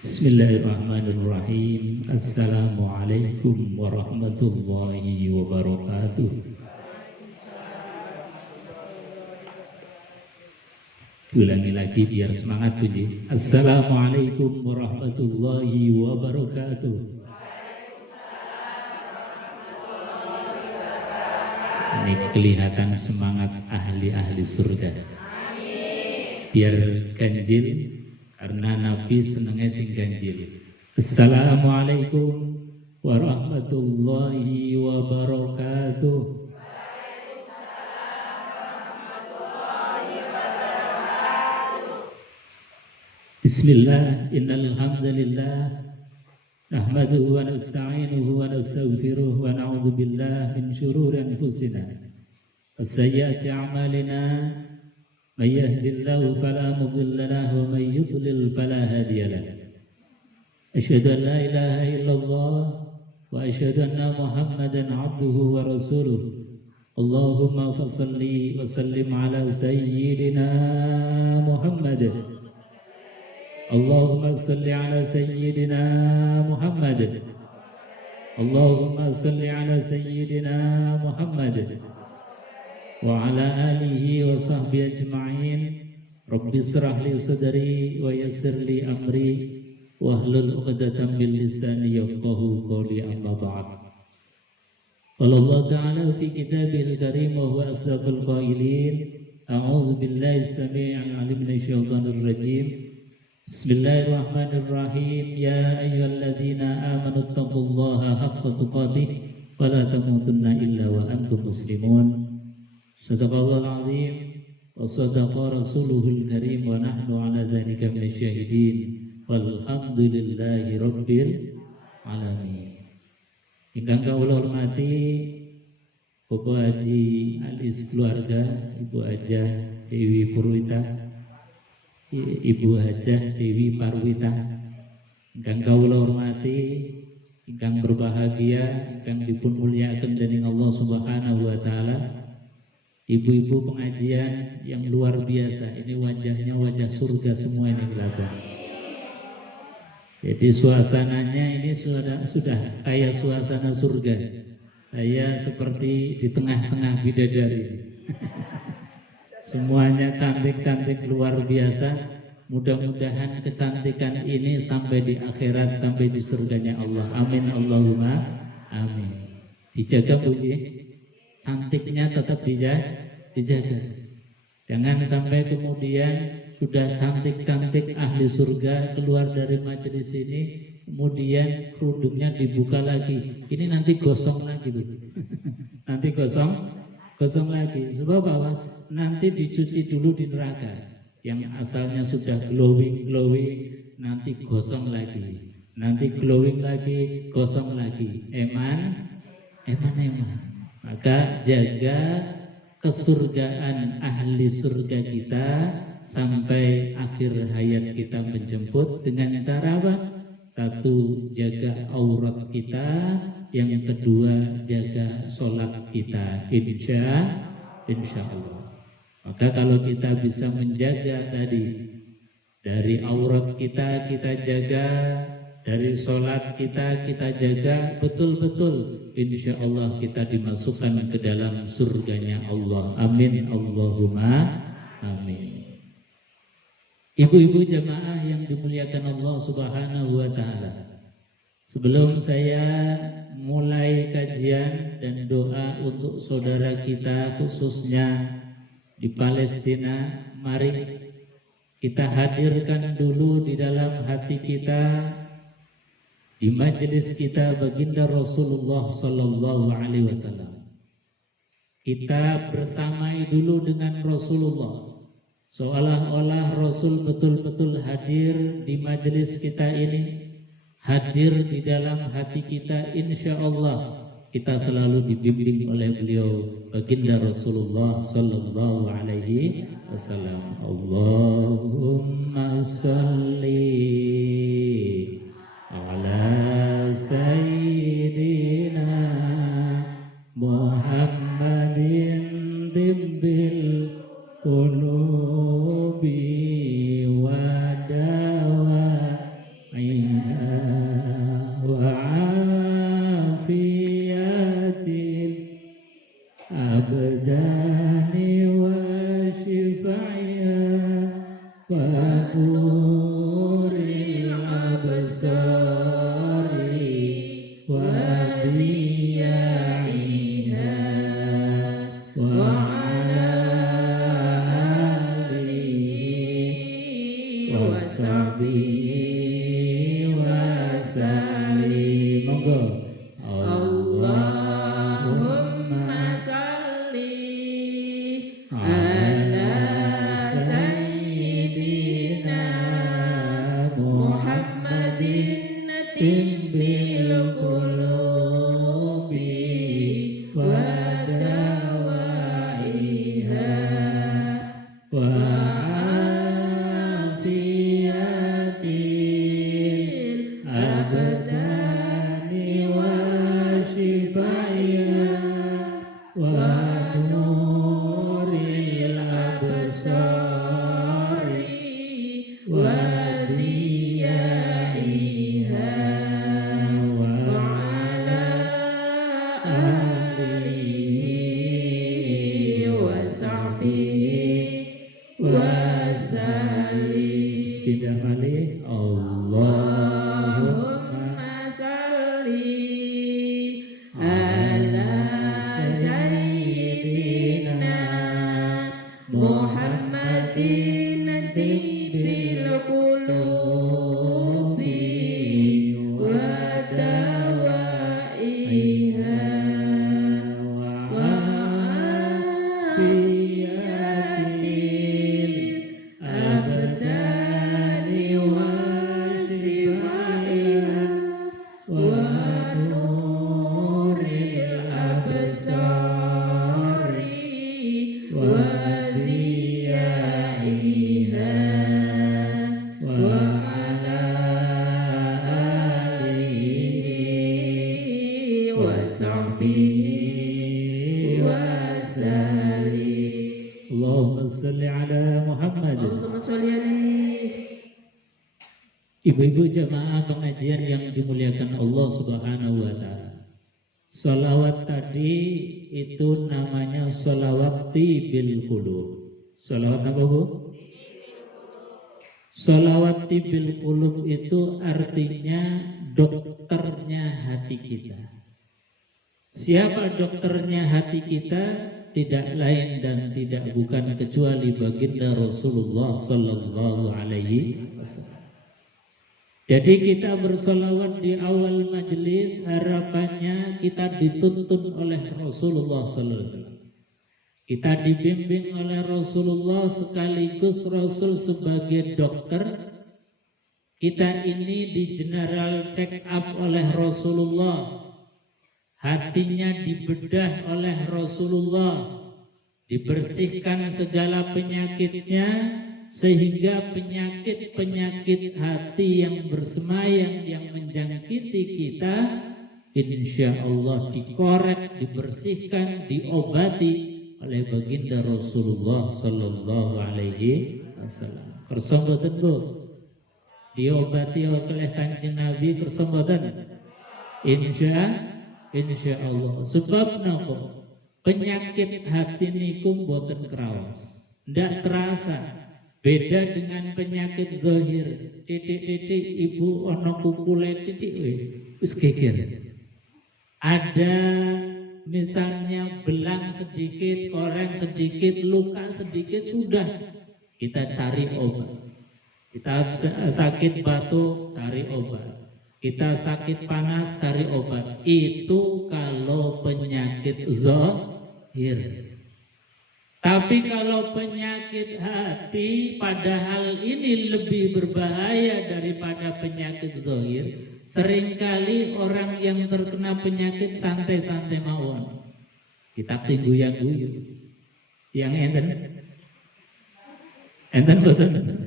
Bismillahirrahmanirrahim. Assalamualaikum warahmatullahi wabarakatuh. Ulangi lagi biar semangat bunyi. Assalamualaikum warahmatullahi wabarakatuh. Ini kelihatan semangat ahli-ahli surga. Biar ganjil. Karena Nabi senangnya sing ganjil. Assalamualaikum warahmatullahi wabarakatuh. Bismillah, innal hamdalillah nahmaduhu wa nasta'inuhu wa nastaghfiruh wa na'udzu billahi min shururi anfusina wa sayyiati a'malina. من يهد الله فلا مضل له ومن يضلل فلا هادي له أشهد أن لا إله إلا الله وأشهد أن محمدا عبده ورسوله اللهم فصل وسلم على سيدنا محمد اللهم صل على سيدنا محمد اللهم صل على سيدنا محمد وعلى آله وصحبه أجمعين رب اشرح لي صدري ويسر لي أمري واحلل عقدة من لساني يفقهوا قولي أما بعد قال الله تعالى في كتابه الكريم وهو أصدق القائلين أعوذ بالله السميع العليم من الشيطان الرجيم بسم الله الرحمن الرحيم يا أيها الذين آمنوا اتقوا الله حق تقاته ولا تموتن إلا وأنتم مسلمون Sadaqallahul azim wa sadaqa rasuluhul karim wa nahnu ala dzalika minasyahidin walhamdulillahi rabbil alamin. Ingkang kawula hormati Bapak Haji alis keluarga, Ibu Hajah Dewi Purwita, Ibu Hajah Dewi Parwita. Ingkang kawula hormati, ingkang berbahagia, ingkang dipun mulyakaken dening Allah Subhanahu wa taala. Ibu-ibu pengajian yang luar biasa, ini wajahnya wajah surga semua ini kelihatan. Jadi suasananya ini sudah kayak suasana surga. Saya seperti di tengah-tengah bidadari. Semuanya cantik-cantik luar biasa. Mudah-mudahan kecantikan ini sampai di akhirat, sampai di surganya Allah. Amin Allahumma amin. Dijaga Bu. Cantiknya tetap dijaga. Jangan sampai kemudian sudah cantik-cantik ahli surga keluar dari majelis ini, kemudian kerudungnya dibuka lagi. Ini nanti gosong lagi Bu. Nanti gosong lagi. Sebab apa? Nanti dicuci dulu di neraka. Yang asalnya sudah glowing, nanti gosong lagi. Nanti glowing lagi, gosong lagi. Eman. Maka jaga kesurgaan ahli surga kita sampai akhir hayat kita menjemput dengan cara apa? Satu, jaga aurat kita. Yang kedua, jaga sholat kita. Insya Allah. Maka kalau kita bisa menjaga tadi, dari aurat kita jaga, dari sholat kita jaga betul-betul, insya Allah kita dimasukkan ke dalam surganya Allah. Amin Allahumma amin. Ibu-ibu jamaah yang dimuliakan Allah Subhanahu wa taala. Sebelum saya mulai kajian dan doa untuk saudara kita khususnya di Palestina, mari kita hadirkan dulu di dalam hati kita, di majelis kita baginda Rasulullah Sallallahu Alaihi Wasallam. Kita bersamai dulu dengan Rasulullah, seolah-olah Rasul betul-betul hadir di majelis kita ini, hadir di dalam hati kita. Insya Allah kita selalu dibimbing oleh beliau baginda Rasulullah Sallallahu Alaihi Wasallam. Allahumma salli ala sayyidina Muhammadin tibbil qulubi sahbihi wa sallim. Monggo. Allahumma salli ala sayyidina Muhammadin tibbil qulubi wa dawaiha wa afiyatil abdani wa shifaiha wa nuril absari wa diyaiha wa ala alihi wa sahbihi wa sallim. Tidak kali Allahumma salli ala sayyidina Muhammadin tibbil qulubi wa dawaiha wa afiyatil abdani wa shifaiha wa nuril absari wa diyaiha wa ala alihi wa sahbihi wa sallim. Allahumma salli ala Muhammad. Allahumma sholli alaihi. Ibu-ibu jamaah pengajian yang dimuliakan Allah Subhanahu wa Ta'ala. Sholawat tadi itu namanya sholawat tibil qulub. Sholawat apa, Bu? Sholawat tibil qulub itu artinya dokternya hati kita. Siapa dokternya hati kita? Tidak lain dan tidak bukan kecuali baginda Rasulullah Sallallahu Alaihi Wasallam. Jadi kita bersolawat di awal majelis, harapannya kita dituntun oleh Rasulullah Sallallahu Alaihi Wasallam. Kita dibimbing oleh Rasulullah sekaligus Rasul sebagai dokter. Kita ini di general check up oleh Rasulullah. Hatinya dibedah oleh Rasulullah, dibersihkan segala penyakitnya, sehingga penyakit-penyakit hati yang bersemayam yang menjangkiti kita, insya Allah dikorek, dibersihkan, diobati oleh baginda Rasulullah Sallallahu Alaihi Wasallam. Kersombatan, Bu, diobati oleh Kanjeng Nabi. Kersombatan, Insya Allah. Sebab napa? Penyakit hati niku boten kerawas, ndak terasa. Beda dengan penyakit zahir. Titik-titik ibu ono kukule titik wis geger. Ada misalnya belang sedikit, koreng sedikit, luka sedikit, sudah kita cari obat. Kita sakit batuk, cari obat. Kita sakit panas, cari obat. Itu kalau penyakit zahir. Tapi kalau penyakit hati, padahal ini lebih berbahaya daripada penyakit zahir. Seringkali orang yang terkena penyakit santai-santai mawon. Kita singguya-guyu. Yang enten betul.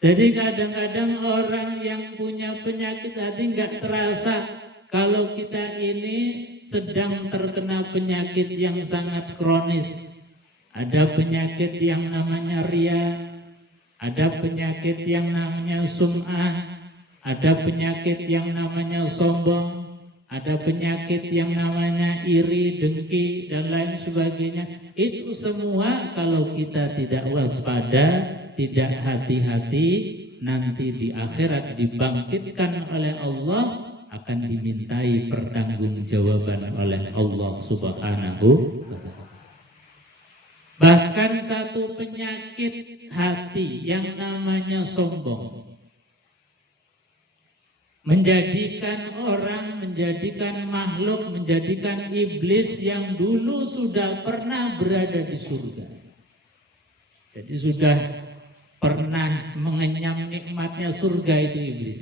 Jadi kadang-kadang orang yang punya penyakit hati nggak terasa kalau kita ini sedang terkena penyakit yang sangat kronis. Ada penyakit yang namanya ria, ada penyakit yang namanya sum'ah, ada penyakit yang namanya sombong, ada penyakit yang namanya iri, dengki, dan lain sebagainya. Itu semua kalau kita tidak waspada, tidak hati-hati, nanti di akhirat dibangkitkan oleh Allah, akan dimintai pertanggungjawaban oleh Allah Subhanahu wa Ta'ala. Bahkan satu penyakit hati yang namanya sombong menjadikan orang, menjadikan makhluk, menjadikan iblis yang dulu sudah pernah berada di surga. Jadi sudah pernah mengenyam nikmatnya surga itu iblis.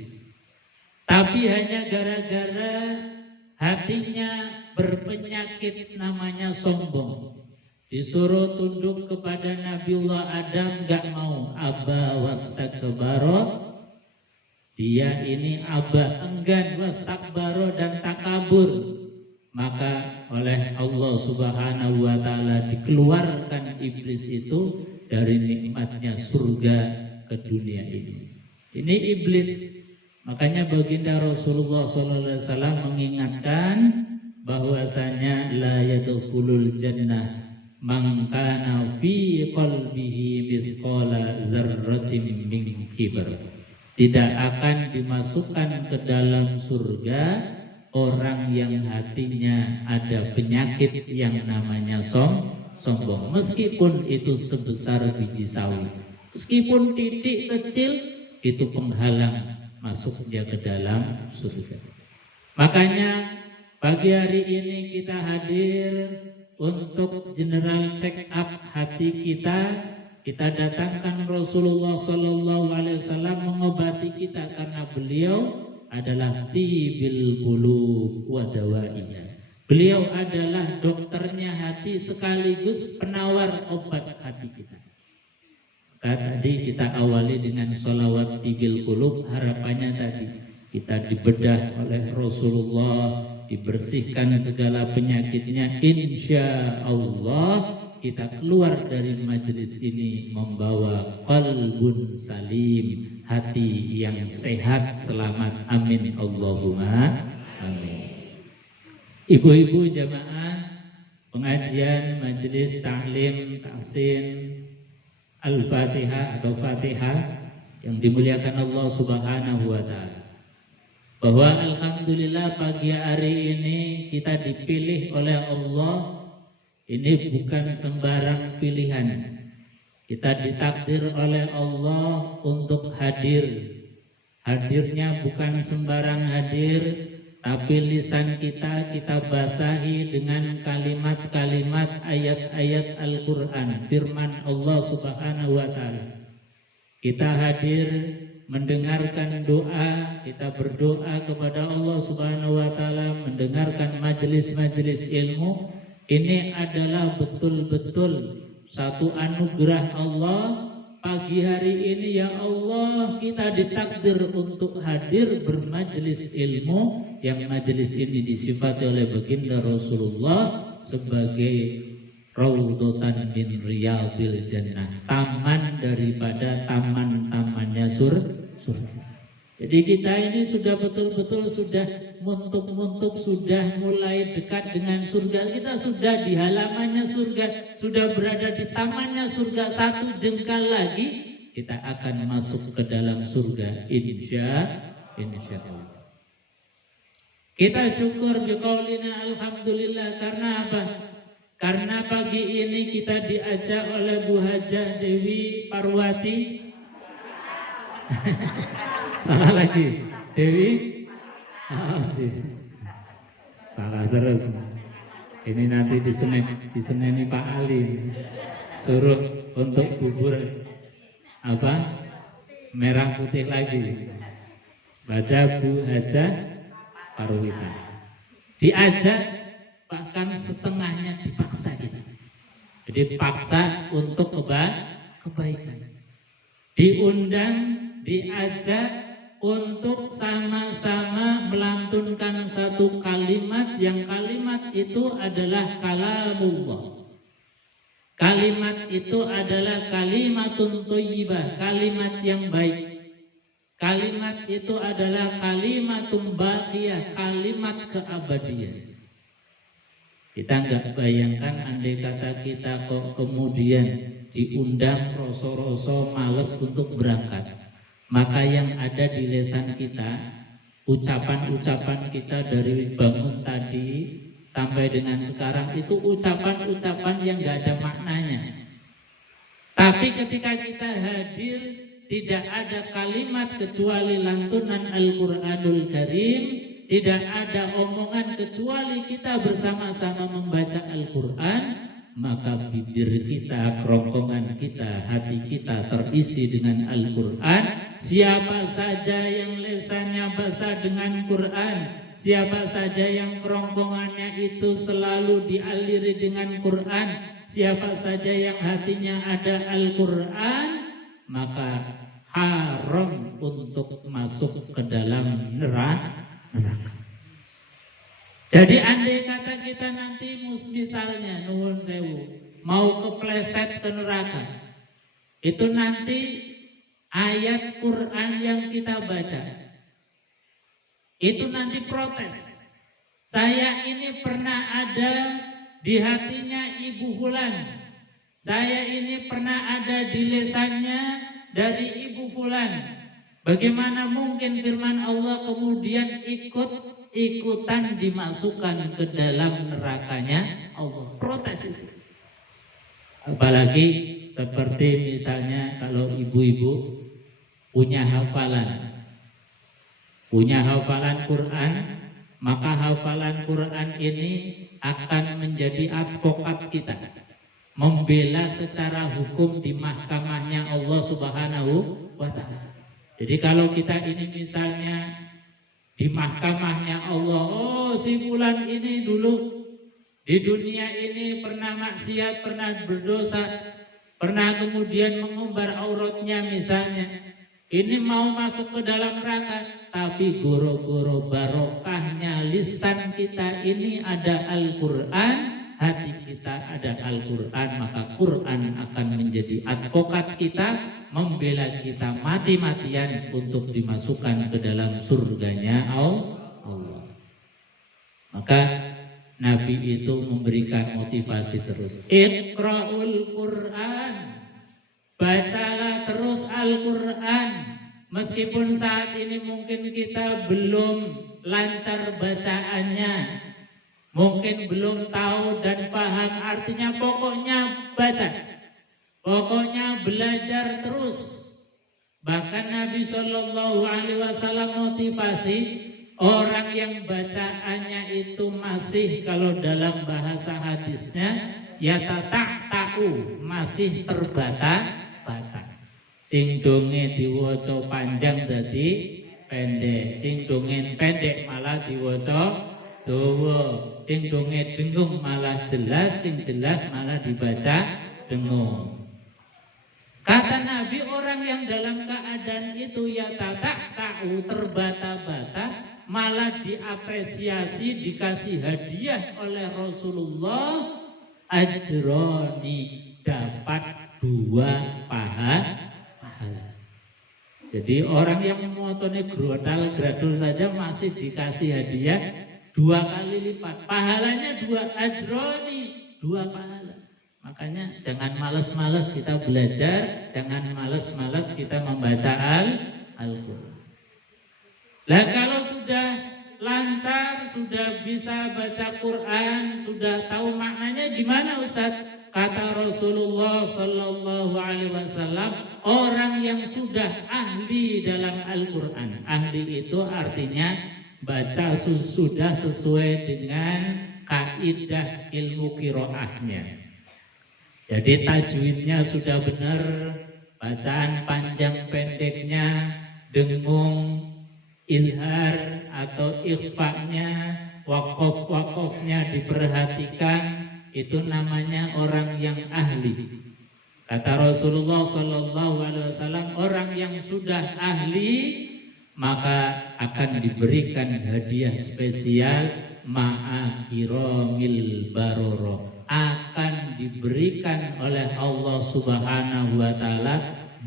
Tapi hanya gara-gara hatinya berpenyakit namanya sombong. Disuruh tunduk kepada Nabiullah Adam, gak mau. Aba wastakbaro, dia ini aba, enggan, wastakbaro, dan takabur. Maka oleh Allah Subhanahu wa ta'ala dikeluarkan iblis itu dari nikmatnya surga ke dunia ini. Ini iblis. Makanya baginda Rasulullah SAW mengingatkan bahwasanya la yadkhulul jannah man kana fi qalbihi mithqala dzarratin min kibr. Tidak akan dimasukkan ke dalam surga orang yang hatinya ada penyakit yang namanya sombong, meskipun itu sebesar biji sawi, meskipun titik kecil, itu penghalang masuknya ke dalam surga. Makanya pagi hari ini kita hadir untuk general check up hati kita. Kita datangkan Rasulullah SAW mengobati kita karena beliau adalah tibil qulub wa dawaiha. Beliau adalah dokternya hati sekaligus penawar obat hati kita. Tadi kita awali dengan sholawat tibil qulub, harapannya tadi kita dibedah oleh Rasulullah, dibersihkan segala penyakitnya. Insya Allah kita keluar dari majelis ini membawa qalbun salim, hati yang sehat, selamat. Amin Allahumma amin. Ibu-ibu jamaah pengajian majelis ta'lim tahsin Al-Fatihah atau Fatihah yang dimuliakan Allah Subhanahu wa ta'ala, bahwa alhamdulillah pagi hari ini kita dipilih oleh Allah. Ini bukan sembarang pilihan. Kita ditakdir oleh Allah untuk hadir. Hadirnya bukan sembarang hadir, tapi lisan kita basahi dengan kalimat-kalimat ayat-ayat Al-Quran, firman Allah Subhanahu wa ta'ala. Kita hadir mendengarkan doa, kita berdoa kepada Allah Subhanahu wa ta'ala, mendengarkan majelis-majelis ilmu. Ini adalah betul-betul satu anugerah Allah. Pagi hari ini ya Allah kita ditakdir untuk hadir bermajelis ilmu, yang majelis ini disifati oleh baginda Rasulullah sebagai raudhatan min riyadil jannah, taman daripada taman-tamannya surga. Jadi kita ini sudah betul-betul sudah muntuk-muntuk, sudah mulai dekat dengan surga. Kita sudah di halamannya surga, sudah berada di tamannya surga. Satu jengkal lagi kita akan masuk ke dalam surga, insya Allah. Kita syukur biqaulina alhamdulillah. Karena apa? Karena pagi ini kita diajak oleh Bu Hajah Dewi Parwati. Salah lagi, Dewi. Salah terus. Ini nanti diseneni Pak Ali. Suruh untuk bubur apa? Merah putih lagi. Pada Bu Hajah Parwita. Diajak, bahkan setengahnya dipaksa kita. Jadi dipaksa untuk kebaikan. Diundang, diajak untuk sama-sama melantunkan satu kalimat, yang kalimat itu adalah kalamullah. Kalimat itu adalah kalimatun thayyibah, kalimat yang baik. Kalimat itu adalah kalimatun baqiyah, kalimat keabadian. Kita nggak bayangkan andai kata kita kok kemudian diundang rosok-rosok males untuk berangkat. Maka yang ada di lisan kita, ucapan-ucapan kita dari bangun tadi sampai dengan sekarang itu ucapan-ucapan yang nggak ada maknanya. Tapi ketika kita hadir, tidak ada kalimat kecuali lantunan Al-Quranul Karim, tidak ada omongan kecuali kita bersama-sama membaca Al-Quran, maka bibir kita, kerongkongan kita, hati kita terisi dengan Al-Quran. Siapa saja yang lesannya basah dengan Quran, siapa saja yang kerongkongannya itu selalu dialiri dengan Quran, siapa saja yang hatinya ada Al-Quran, maka haram untuk masuk ke dalam neraka. Jadi andai kata kita nanti misalnya nuwun sewu mau kepleset ke neraka, itu nanti ayat Quran yang kita baca itu nanti protes. Saya ini pernah ada di hatinya Ibu Fulan, saya ini pernah ada di lisannya dari Ibu Fulan. Bagaimana mungkin firman Allah kemudian ikutan dimasukkan ke dalam nerakanya Allah? Protes itu. Apalagi seperti misalnya kalau ibu-ibu punya hafalan Quran, maka hafalan Quran ini akan menjadi advokat kita, membela secara hukum di mahkamahnya Allah Subhanahu wa Ta'ala. Jadi kalau kita ini misalnya di mahkamahnya Allah, oh si fulan ini dulu di dunia ini pernah maksiat, pernah berdosa, pernah kemudian mengumbar auratnya misalnya, ini mau masuk ke dalam neraka, tapi goro-goro barokahnya lisan kita ini ada Al-Quran, hati kita ada Al-Quran, maka Quran akan menjadi advokat kita, membela kita mati-matian untuk dimasukkan ke dalam surganya Allah. Maka Nabi itu memberikan motivasi terus. Iqra'ul Quran, bacalah terus Al-Quran. Meskipun saat ini mungkin kita belum lancar bacaannya, mungkin belum tahu dan paham artinya, pokoknya baca, pokoknya belajar terus. Bahkan Nabi Shallallahu Alaihi Wasallam motivasi orang yang bacaannya itu masih, kalau dalam bahasa hadisnya ya tahu masih terbata-bata. Sing donge diwaca panjang dadi pendek, sing donge pendek malah diwaca dawa, sing donge dengung malah jelas, sing jelas malah dibaca dengung. Kata Nabi, orang yang dalam keadaan itu ya tahu terbata-bata malah diapresiasi, dikasih hadiah oleh Rasulullah, ajroni, dapat 2 pahala. Jadi orang yang memotone gradul saja masih dikasih hadiah 2 kali lipat, pahalanya 2 ajroni, 2 pahala. Makanya jangan malas-malas kita belajar, jangan malas-malas kita membaca Al-Quran. Nah kalau sudah lancar, sudah bisa baca Quran, sudah tahu maknanya, gimana Ustaz? Kata Rasulullah Sallallahu Alaihi Wasallam, orang yang sudah ahli dalam Al-Quran, ahli itu artinya baca sudah sesuai dengan kaidah ilmu qiraahnya. Jadi tajwidnya sudah benar, bacaan panjang pendeknya, dengung, ilhar atau ikhfa'nya, waqaf-waqafnya diperhatikan, itu namanya orang yang ahli. Kata Rasulullah Sallallahu Alaihi Wasallam, orang yang sudah ahli maka akan diberikan hadiah spesial ma'a kiramil baroro, akan diberikan oleh Allah Subhanahu wa Ta'ala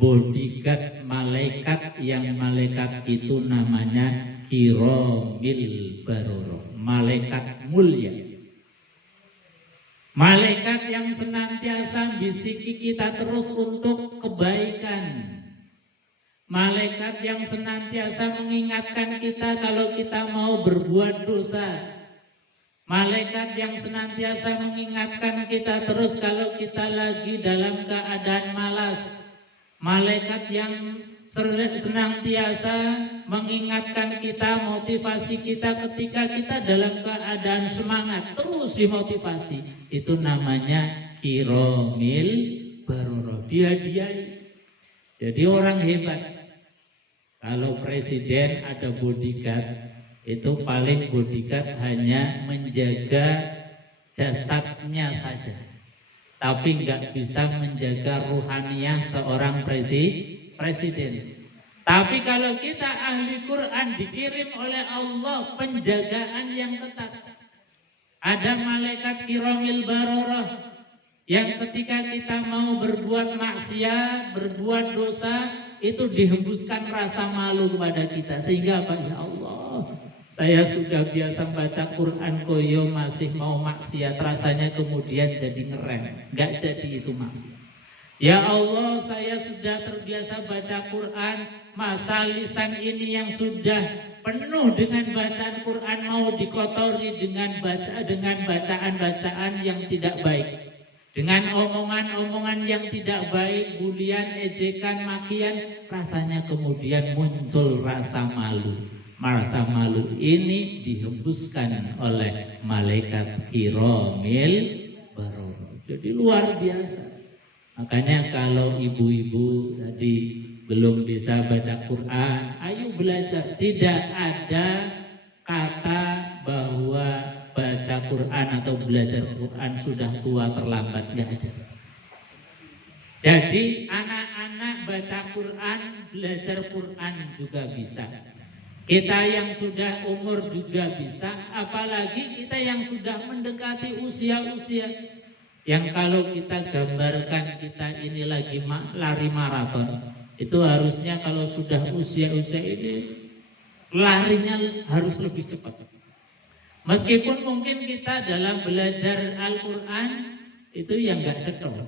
bodyguard malaikat, yang malaikat itu namanya kiramil baroro, malaikat mulia. Malaikat yang senantiasa bisiki kita terus untuk kebaikan. Malaikat yang senantiasa mengingatkan kita kalau kita mau berbuat dosa. Malaikat yang senantiasa mengingatkan kita terus kalau kita lagi dalam keadaan malas. Malaikat yang senantiasa mengingatkan kita, motivasi kita ketika kita dalam keadaan semangat, terus dimotivasi. Itu namanya kiromil baroroh, dihadiahi. Jadi orang hebat. Kalau presiden ada bodyguard, itu paling bodyguard hanya menjaga jasadnya saja, tapi nggak bisa menjaga ruhaniyah seorang presiden. Tapi kalau kita ahli Quran dikirim oleh Allah penjagaan yang ketat. Ada malaikat kiramil bararah yang ketika kita mau berbuat maksiat, berbuat dosa, itu dihembuskan rasa malu kepada kita. Sehingga apa? Ya Allah, saya sudah biasa baca Quran koyo masih mau maksiat, rasanya kemudian jadi ngerem, nggak jadi itu maksiat. Ya Allah, saya sudah terbiasa baca Quran, masa lisan ini yang sudah penuh dengan bacaan Quran mau dikotori dengan bacaan-bacaan yang tidak baik, dengan omongan-omongan yang tidak baik, bulian, ejekan, makian, rasanya kemudian muncul rasa malu. Rasa malu ini dihembuskan oleh malaikat kiramil bararah. Jadi luar biasa. Makanya kalau ibu-ibu tadi belum bisa baca Quran, ayo belajar. Tidak ada kata bahwa baca Quran atau belajar Quran sudah tua terlambat, nggak ada. Jadi anak-anak baca Quran, belajar Quran juga bisa. Kita yang sudah umur juga bisa, apalagi kita yang sudah mendekati usia-usia yang kalau kita gambarkan kita ini lagi lari maraton, itu harusnya kalau sudah usia-usia ini larinya harus lebih cepat. Meskipun mungkin kita dalam belajar Al-Quran itu yang nggak cetok.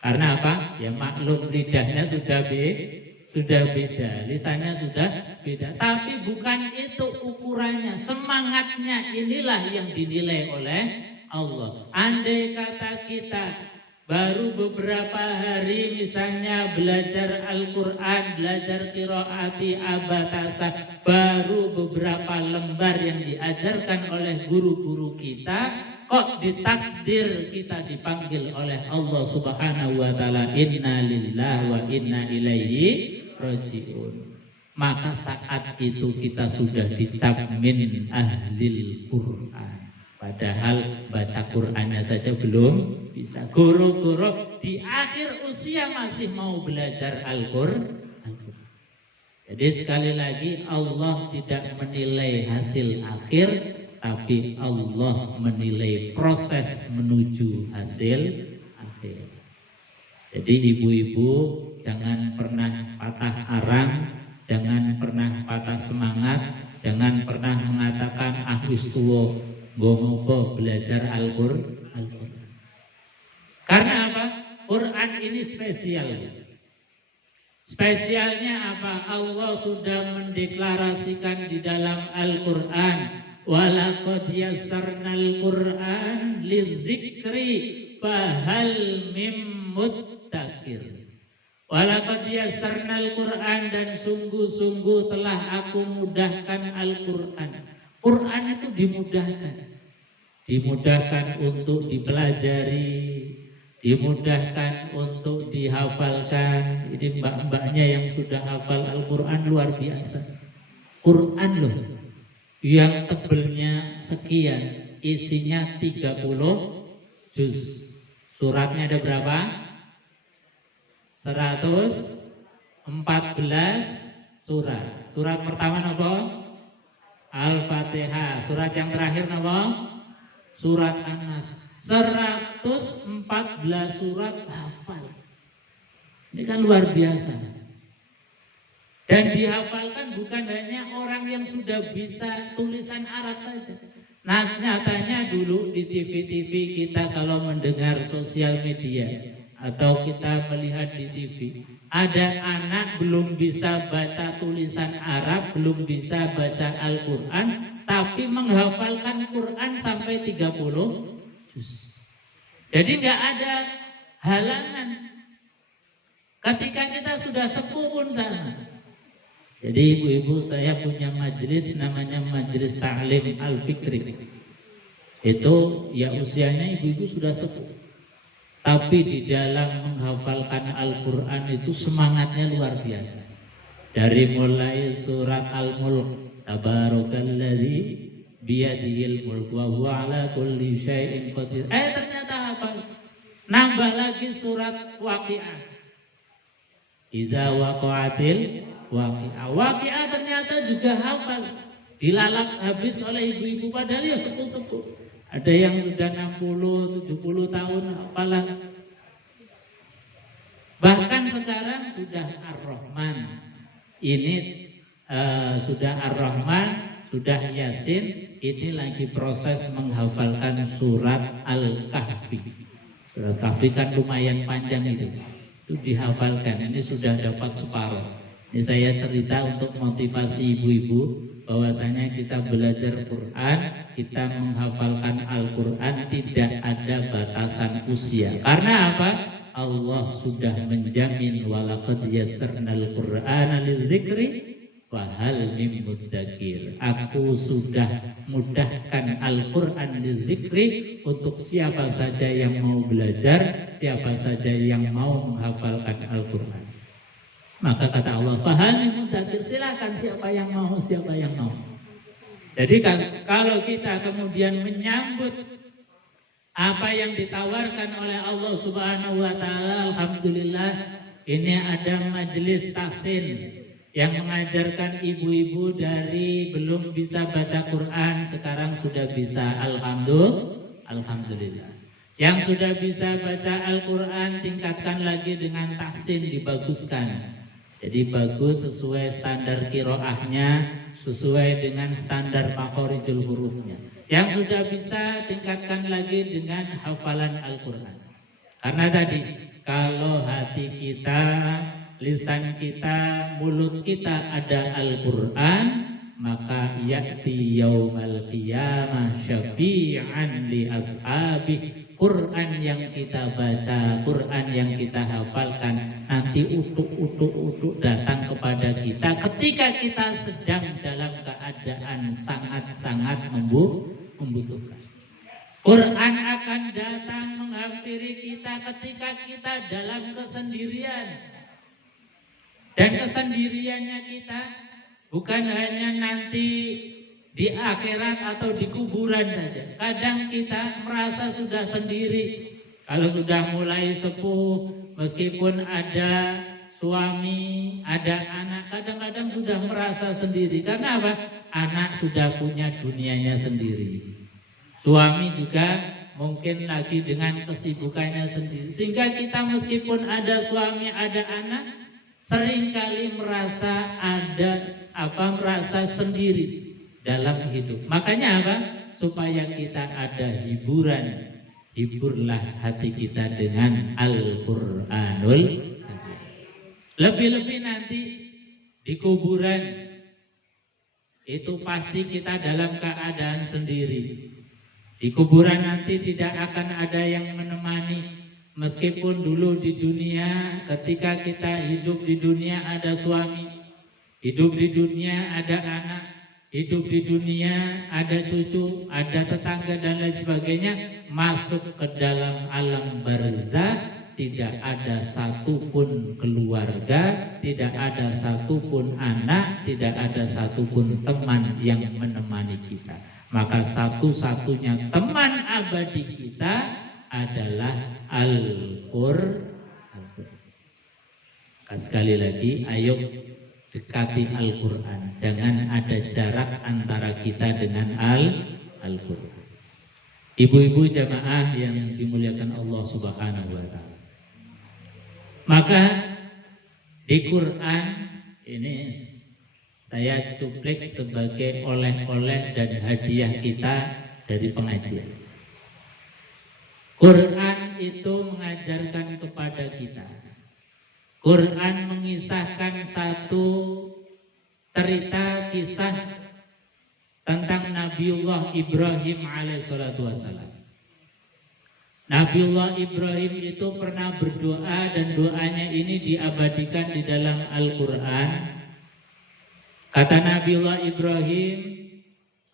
Karena apa? Ya maklum lidahnya sudah beda, lisannya sudah beda. Tapi bukan itu ukurannya, semangatnya inilah yang dinilai oleh Allah. Andai kata kita baru beberapa hari misalnya belajar Al-Quran, belajar qiraati abatasa, baru beberapa lembar yang diajarkan oleh guru-guru kita, kok ditakdir kita dipanggil oleh Allah Subhanahu wa taala, inna lillahi wa inna ilaihi rajiun. Maka saat itu kita sudah dicap min ahlil Quran. Padahal baca Qurannya saja belum bisa. Goro-goro di akhir usia masih mau belajar Al-Quran. Jadi sekali lagi Allah tidak menilai hasil akhir, tapi Allah menilai proses menuju hasil akhir. Jadi ibu-ibu jangan pernah patah arang, jangan pernah patah semangat, jangan pernah mengatakan wis tuwa ngomong belajar Al-Quran. Karena apa? Quran ini spesial. Spesialnya apa? Allah sudah mendeklarasikan di dalam Al-Quran, walaqad yassarnal Quran lizikri fahal mim muddakir. Walaqad yassarnal Quran, dan sungguh-sungguh telah aku mudahkan Al-Quran. Quran itu dimudahkan untuk dipelajari, dimudahkan untuk dihafalkan. Ini mbak-mbaknya yang sudah hafal Al-Quran luar biasa. Quran loh, yang tebelnya sekian, isinya 30 juz. Suratnya ada berapa? 114 surat. Surat pertama apa? Al-Fatihah. Surat yang terakhir apa? Surat An-Nas. 114 surat hafal. Ini kan luar biasa. Dan dihafalkan bukan hanya orang yang sudah bisa tulisan Arab saja. Nah, nyatanya dulu di TV-TV kita kalau mendengar sosial media, atau kita melihat di TV, ada anak belum bisa baca tulisan Arab, belum bisa baca Al-Quran, tapi menghafalkan Quran sampai 30 juz. Jadi nggak ada halangan. Ketika kita sudah sepuh pun sama. Jadi ibu-ibu, saya punya majelis namanya Majelis Ta'lim Al-Fikri. Itu ya usianya ibu-ibu sudah sepuh. Tapi di dalam menghafalkan Al-Quran itu semangatnya luar biasa. Dari mulai surat Al-Mulk, Tabarakalladzi biyadihil mulk wa huwa ala kulli syai'in qadir. Ternyata hafal. Nambah lagi surat Waqiah. Iza waqa'atil Waqiah. Waqiah ternyata juga hafal. Dilalap habis oleh ibu-ibu padahal ya sepuh-sepuh. Ada yang sudah 60, 70 tahun hafalan. Bahkan sekarang sudah Ar-Rahman. Ini sudah Ar-Rahman, sudah Yasin. Ini lagi proses menghafalkan surat Al-Kahfi. Surat Kahfi kan lumayan panjang itu dihafalkan. Ini sudah dapat separuh. Ini saya cerita untuk motivasi ibu-ibu bahwasanya kita belajar Quran, kita menghafalkan Al-Quran tidak ada batasan usia. Karena apa? Allah sudah menjamin walaqad yassarnal Qur'ana lidzikri fahal mim mudzakir. Aku sudah mudahkan Al-Quran lidzikri untuk siapa saja yang mau belajar, siapa saja yang mau menghafalkan Al-Quran. Maka kata Allah, fahal mim mudzakir, silakan siapa yang mau, siapa yang mau. Jadi kalau kita kemudian menyambut apa yang ditawarkan oleh Allah Subhanahu wa taala, alhamdulillah ini ada majelis tahsin yang mengajarkan ibu-ibu dari belum bisa baca Quran sekarang sudah bisa, alhamdulillah. Yang sudah bisa baca Al-Quran tingkatkan lagi dengan tahsin, dibaguskan. Jadi bagus sesuai standar qiraahnya, sesuai dengan standar makhorijul hurufnya. Yang sudah bisa tingkatkan lagi dengan hafalan Al-Quran. Karena tadi kalau hati kita, lisan kita, mulut kita ada Al-Quran, maka ya'ti yaumal qiyamah syafi'an li ashabi. Quran yang kita baca, Quran yang kita hafalkan nanti utuk datang kepada kita ketika kita sedang dalam keadaan sangat-sangat membutuhkan. Quran akan datang menghampiri kita ketika kita dalam kesendirian. Dan kesendiriannya kita bukan hanya nanti di akhirat atau di kuburan saja. Kadang kita merasa sudah sendiri. Kalau sudah mulai sepuh, meskipun ada suami, ada anak, kadang-kadang sudah merasa sendiri. Karena apa? Anak sudah punya dunianya sendiri. Suami juga mungkin lagi dengan kesibukannya sendiri. Sehingga kita meskipun ada suami, ada anak, seringkali merasa merasa sendiri dalam hidup. Makanya apa? Supaya kita ada hiburan. Hiburlah hati kita dengan Al-Quranul. Lebih-lebih nanti di kuburan itu pasti kita dalam keadaan sendiri. Di kuburan nanti tidak akan ada yang menemani. Meskipun dulu di dunia ketika kita hidup di dunia ada suami, hidup di dunia ada anak, hidup di dunia ada cucu, ada tetangga dan lain sebagainya, masuk ke dalam alam barzakh tidak ada satupun keluarga, tidak ada satupun anak, tidak ada satupun teman yang menemani kita. Maka satu-satunya teman abadi kita adalah Al-Quran. Sekali lagi, ayo dekati Al-Quran. Jangan ada jarak antara kita dengan Al-Quran. Ibu-ibu jamaah yang dimuliakan Allah Subhanahu wa ta'ala. Maka di Quran ini saya cuplik sebagai oleh-oleh dan hadiah kita dari pengajian. Quran itu mengajarkan kepada kita. Quran mengisahkan satu cerita kisah tentang Nabiullah Ibrahim alaihissalatu wassalam. Nabiullah Ibrahim itu pernah berdoa dan doanya ini diabadikan di dalam Al-Quran. Kata Nabiullah Ibrahim,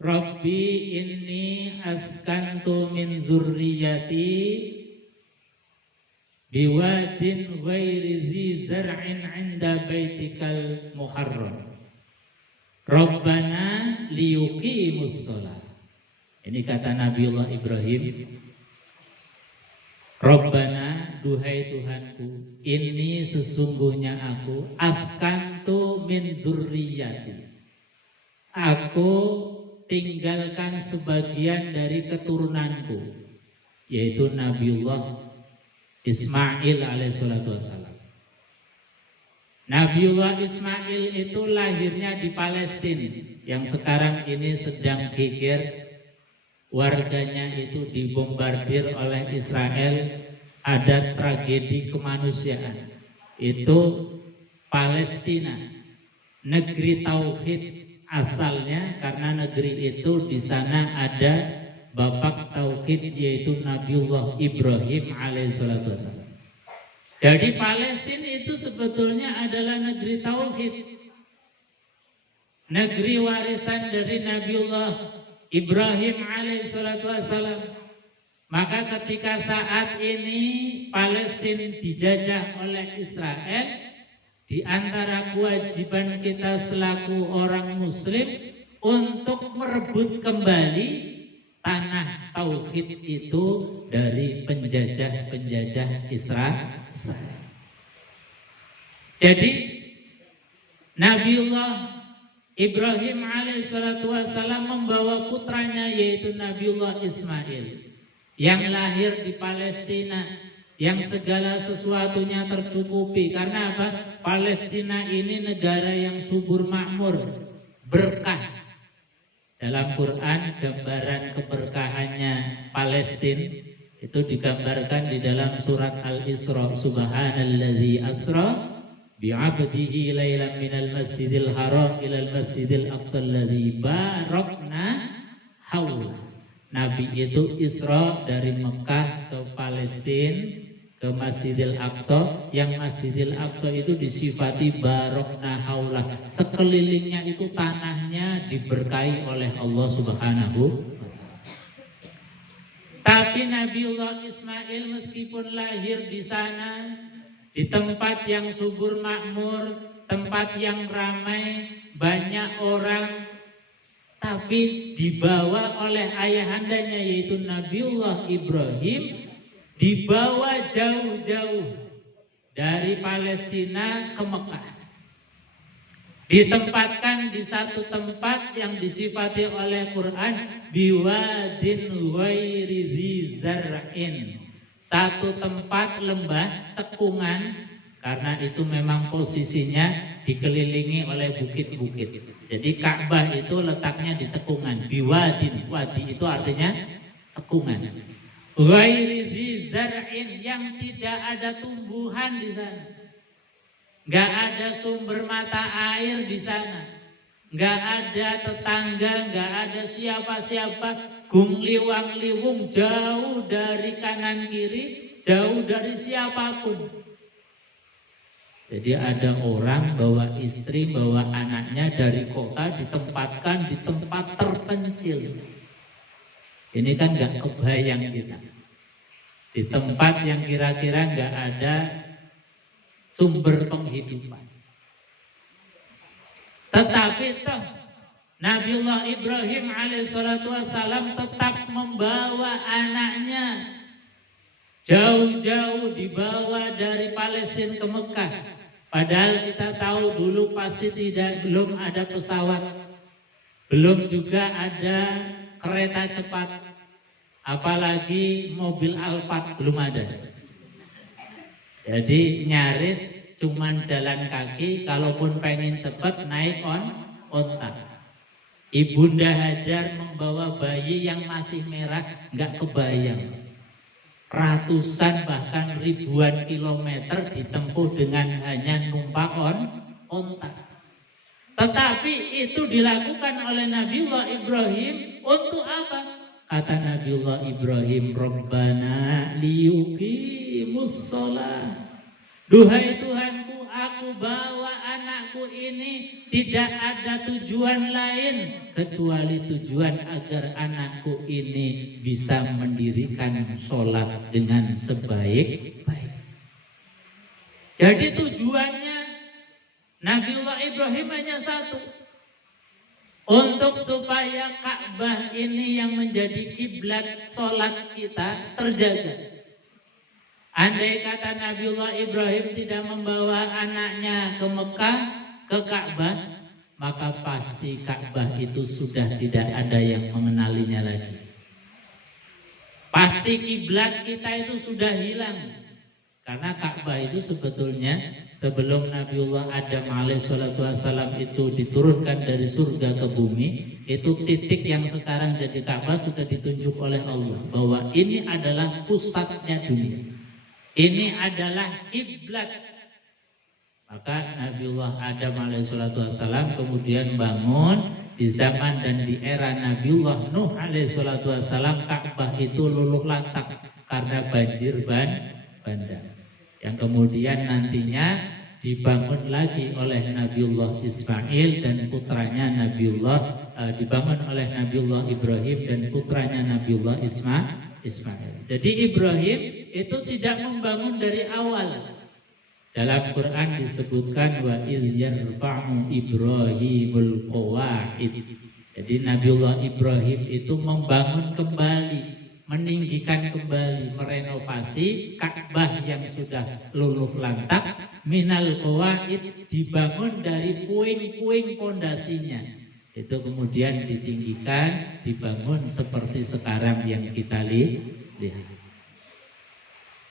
Rabbi inni askantu min zurriyati biwadin ghairi zi zar'in 'inda baitikal muharram. Rabbana liyuqimus shalah. Ini kata Nabiullah Ibrahim. Rabbana, duhai Tuhanku, ini sesungguhnya aku askantu min dzurriyyati. Aku tinggalkan sebagian dari keturunanku, yaitu Nabiullah Ismail alaihissalatu wassalam. Nabiullah Ismail itu lahirnya di Palestina yang sekarang ini sedang geger. Warganya itu dibombardir oleh Israel, ada tragedi kemanusiaan. Itu Palestina, negeri tauhid asalnya, karena negeri itu di sana ada bapak tauhid yaitu Nabiullah Ibrahim alaihissalatu wassalam. Jadi Palestina itu sebetulnya adalah negeri tauhid, negeri warisan dari Nabiullah Ibrahim alaihissalatu wassalam. Maka ketika saat ini Palestina dijajah oleh Israel, di antara kewajiban kita selaku orang muslim untuk merebut kembali tanah tauhid itu dari penjajah-penjajah Israel. Jadi Nabiullah Ibrahim alaihissalatu wassalam membawa putranya yaitu Nabiullah Ismail yang lahir di Palestina, yang segala sesuatunya tercukupi. Karena apa? Palestina ini negara yang subur makmur, berkah. Dalam Quran gambaran keberkahannya Palestina itu digambarkan di dalam surat Al-Isra. Subhanalladzi asra bi'abdihi lailan minal masjidil haram ilal masjidil aqsa alladzi barakna haula. Nabi itu Isra dari Mekah ke Palestina ke Masjidil Aqsa, yang Masjidil Aqsa itu disifati barakna haula, sekelilingnya itu tanahnya diberkahi oleh Allah Subhanahu. Tapi Nabiullah Ismail meskipun lahir di sana, di tempat yang subur makmur, tempat yang ramai, banyak orang, tapi dibawa oleh ayahandanya yaitu Nabiullah Ibrahim, dibawa jauh-jauh dari Palestina ke Mekah. Ditempatkan di satu tempat yang disifati oleh Quran biwadin ghairi dzi zar'in. Satu tempat lembah cekungan, karena itu memang posisinya dikelilingi oleh bukit-bukit. Jadi Ka'bah itu letaknya di cekungan, biwadin, wadi itu artinya cekungan. Ghairi dzi zar'in, yang tidak ada tumbuhan di sana. Enggak ada sumber mata air di sana. Enggak ada tetangga, enggak ada siapa-siapa. Gung liwang liwung, jauh dari kanan kiri, jauh dari siapapun. Jadi ada orang bawa istri, bawa anaknya dari kota ditempatkan di tempat terpencil. Ini kan nggak kebayang kita. Di tempat yang kira-kira nggak ada sumber penghidupan. Tetapi toh Nabiullah Ibrahim alaihissalatu wassalam tetap membawa anaknya jauh-jauh, dibawa dari Palestina ke Mekah. Padahal kita tahu dulu pasti belum ada pesawat, belum juga ada kereta cepat, apalagi mobil Alphard belum ada. Jadi nyaris cuman jalan kaki, kalaupun pengen cepat naik onta. Ibunda Hajar membawa bayi yang masih merah, nggak kebayang. ratusan bahkan ribuan kilometer ditempuh dengan hanya numpak onta. Tetapi itu dilakukan oleh Nabiullah Ibrahim untuk apa? Kata Nabiullah Ibrahim, Rabbana liyuqimus shalah. Duhai Tuhanku, aku bawa anakku ini tidak ada tujuan lain kecuali tujuan agar anakku ini bisa mendirikan sholat dengan sebaik-baik. Jadi tujuannya Nabiullah Ibrahim hanya satu, untuk supaya Ka'bah ini yang menjadi kiblat sholat kita terjaga. Andai kata Nabiullah Ibrahim tidak membawa anaknya ke Mekah, ke Ka'bah, maka pasti Ka'bah itu sudah tidak ada yang mengenalinya lagi. Pasti kiblat kita itu sudah hilang. Karena Ka'bah itu sebetulnya sebelum Nabiullah Adam alaihissalam itu diturunkan dari surga ke bumi, itu titik yang sekarang jadi Ka'bah sudah ditunjuk oleh Allah bahwa ini adalah pusatnya dunia. Ini adalah kiblat. Maka Nabiullah Adam alaihissalam kemudian bangun di zaman dan di era Nabiullah Nuh alaihissalam. Ka'bah itu luluh lantak karena banjir bandang. Yang kemudian nantinya dibangun lagi oleh Nabiullah Ismail dan putranya dibangun oleh Nabiullah Ibrahim dan putranya Nabiullah Ismail. Jadi Ibrahim itu tidak membangun dari awal. Dalam Quran disebutkan wa idh yarfa'u Ibrahimul qawaid. Jadi Nabiullah Ibrahim itu membangun kembali, meninggikan kembali, merenovasi Ka'bah yang sudah luluh lantak. Minal qawaid, dibangun dari puing-puing pondasinya. Itu kemudian ditinggikan, dibangun seperti sekarang yang kita lihat.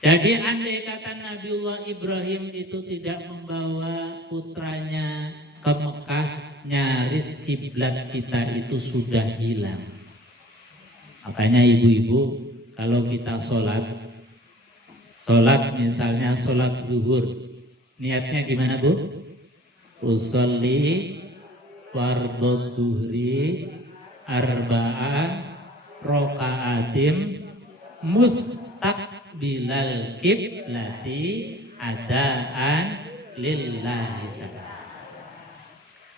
Jadi andai kata Nabiullah Ibrahim itu tidak membawa putranya ke Mekah, nyaris kiblat kita itu sudah hilang. Makanya ibu-ibu, kalau kita sholat misalnya sholat zuhur, niatnya gimana Bu? Usolli fardhu duhri arba'a rokaatim mustaqbilal kiblati adaan lillahi ta'ala.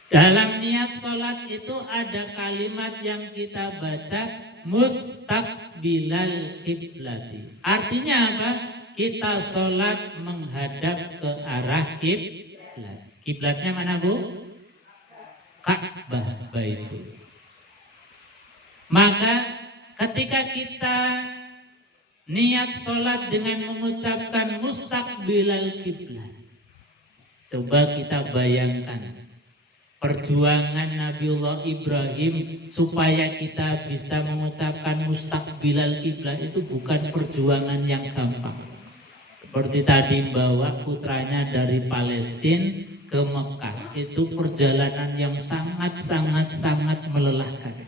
Dalam niat sholat itu ada kalimat yang kita baca mustaqbilal kiblati. Artinya apa? Kita sholat menghadap ke arah kiblat. Kiblatnya mana Bu? Ka'bah Baitul. Maka ketika kita niat sholat dengan mengucapkan mustaqbilal kiblat, coba kita bayangkan perjuangan Nabiullah Ibrahim supaya kita bisa mengucapkan mustaqbilal kiblat itu bukan perjuangan yang gampang. Seperti tadi bawa putranya dari Palestina ke Mekah, itu perjalanan yang sangat melelahkan.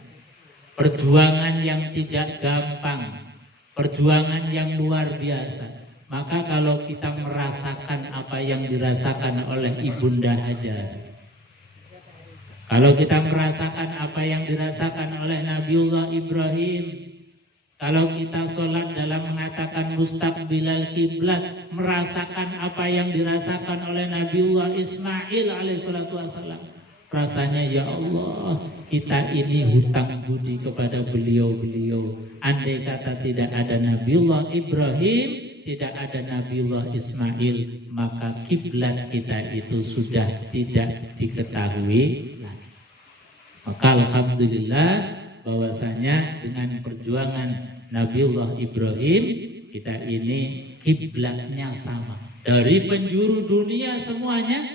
Perjuangan yang tidak gampang, perjuangan yang luar biasa. Maka kalau kita merasakan apa yang dirasakan oleh Ibunda Hajar, kalau kita merasakan apa yang dirasakan oleh Nabiullah Ibrahim, kalau kita sholat dalam mengatakan mustaqbilal kiblat, merasakan apa yang dirasakan oleh Nabiullah Ismail alaihissalam, rasanya ya Allah, kita ini hutang budi kepada beliau-beliau. Andai kata tidak ada Nabiullah Ibrahim, tidak ada Nabiullah Ismail, maka kiblat kita itu sudah tidak diketahui lagi. Maka alhamdulillah bahwasanya dengan perjuangan Nabiullah Ibrahim, kita ini kiblatnya sama. Dari penjuru dunia semuanya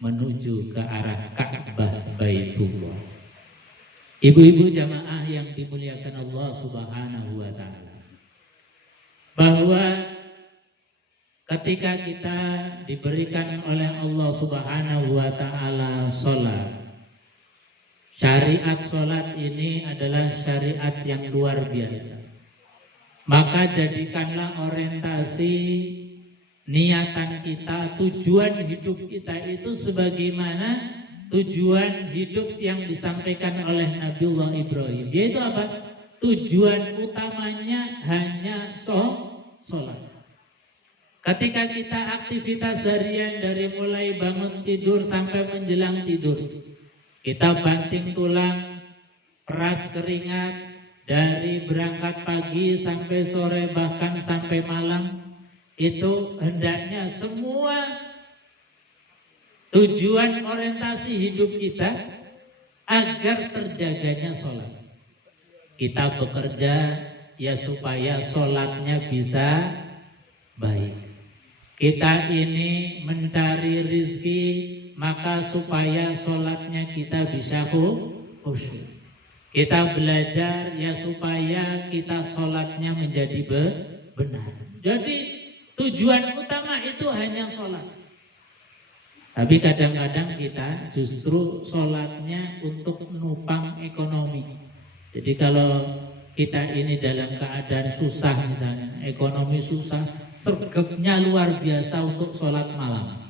menuju ke arah Ka'bah Baitullah. Ibu-ibu jamaah yang dimuliakan Allah Subhanahu wa taala, bahwa ketika kita diberikan oleh Allah Subhanahu wa taala sholat, syariat sholat ini adalah syariat yang luar biasa. Maka jadikanlah orientasi niatan kita, tujuan hidup kita itu sebagaimana tujuan hidup yang disampaikan oleh Nabiullah Ibrahim. Yaitu apa? Tujuan utamanya hanya sholat. Ketika kita aktivitas harian dari mulai bangun tidur sampai menjelang tidur, kita banting tulang, peras keringat, dari berangkat pagi sampai sore bahkan sampai malam, itu hendaknya semua tujuan orientasi hidup kita agar terjaganya sholat. Kita bekerja ya supaya sholatnya bisa baik. Kita ini mencari rizki, maka supaya sholatnya kita bisa khusyuk. Kita belajar ya supaya kita sholatnya menjadi benar. Jadi tujuan utama itu hanya sholat. Tapi kadang-kadang kita justru sholatnya untuk menopang ekonomi. Jadi kalau kita ini dalam keadaan susah misalnya, ekonomi susah, sergapnya luar biasa untuk sholat malam.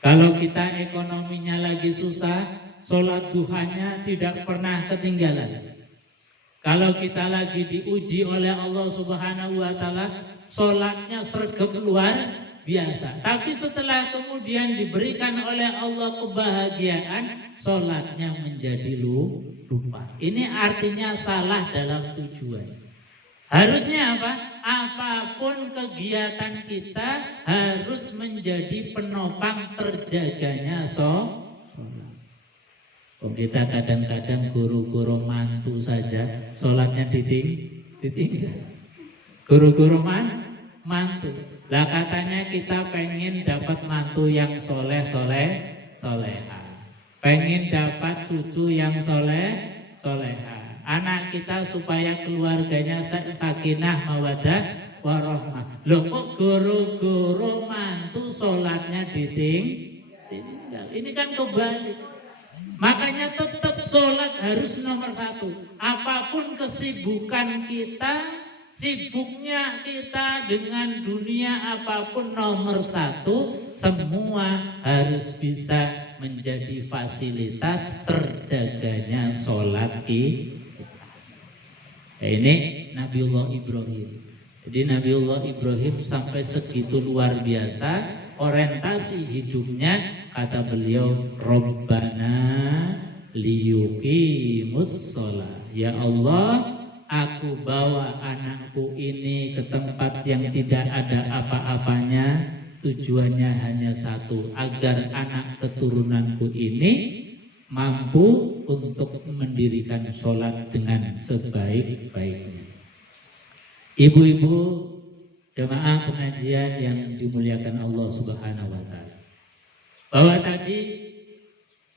Kalau kita ekonominya lagi susah, sholat duhanya tidak pernah ketinggalan. Kalau kita lagi diuji oleh Allah Subhanahu wa Ta'ala, sholatnya sergap luar biasa. Tapi setelah kemudian diberikan oleh Allah kebahagiaan, sholatnya menjadi lupa. Ini artinya salah dalam tujuan. Harusnya apa? Apapun kegiatan kita harus menjadi penopang terjaganya sholat. Kita kadang-kadang guru-guru mantu saja sholatnya ditinggal. Guru-guru mantu. Lah katanya kita pengen dapat mantu yang soleha. Pengen dapat cucu yang soleha. Anak kita supaya keluarganya sakinah mawaddah warahmah. Loh kok guru-guru mantu sholatnya ditinggal? Ini kan kebalik. Makanya tetap sholat harus nomor satu. Apapun kesibukan kita, sibuknya kita dengan dunia apapun, nomor satu, semua harus bisa menjadi fasilitas terjaganya sholat kita. Ini Nabiullah Ibrahim. Jadi Nabiullah Ibrahim sampai segitu luar biasa orientasi hidupnya, kata beliau, Rabbana liyuqimus sholat. Ya Allah, aku bawa anakku ini ke tempat yang tidak ada apa-apanya, tujuannya hanya satu, agar anak keturunanku ini mampu untuk mendirikan sholat dengan sebaik-baiknya. Ibu-ibu jemaah pengajian yang dimuliakan Allah Subhanahu wa Ta'ala, bahwa tadi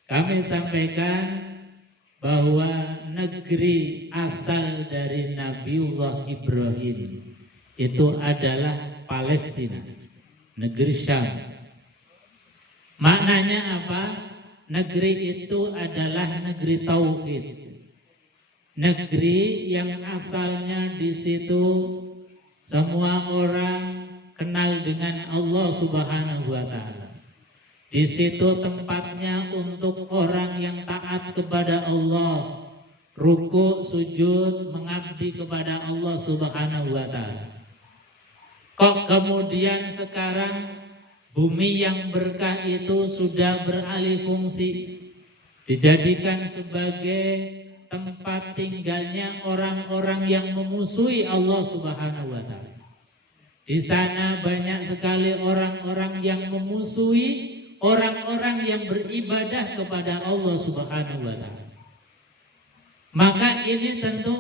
kami sampaikan bahwa negeri asal dari Nabiullah Ibrahim itu adalah Palestina, negeri Syam. Maknanya apa? Negeri itu adalah negeri tauhid, negeri yang asalnya di situ semua orang kenal dengan Allah Subhanahu wa Ta'ala. Di situ tempatnya untuk orang yang taat kepada Allah, ruku, sujud, mengabdi kepada Allah Subhanahu wa Ta'ala. Kok kemudian sekarang bumi yang berkah itu sudah beralih fungsi, dijadikan sebagai tempat tinggalnya orang-orang yang memusuhi Allah Subhanahu wa Ta'ala. Di sana banyak sekali orang-orang yang memusuhi orang-orang yang beribadah kepada Allah Subhanahu wa Ta'ala. Maka ini tentu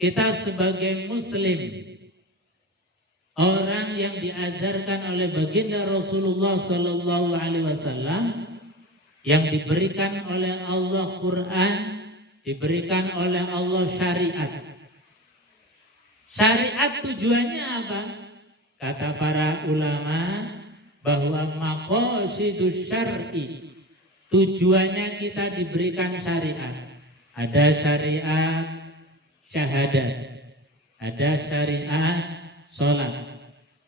kita sebagai muslim, orang yang diajarkan oleh baginda Rasulullah Sallallahu Alaihi Wasallam, yang diberikan oleh Allah Quran, diberikan oleh Allah syariat. Syariat tujuannya apa? Kata para ulama bahwa maqasidus syar'i, tujuannya kita diberikan syariat. Ada syariat syahadat, ada syariat sholat,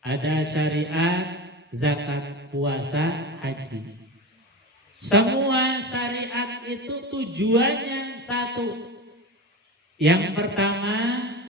ada syariat zakat, puasa, haji. Semua syariat itu tujuannya satu. Yang pertama,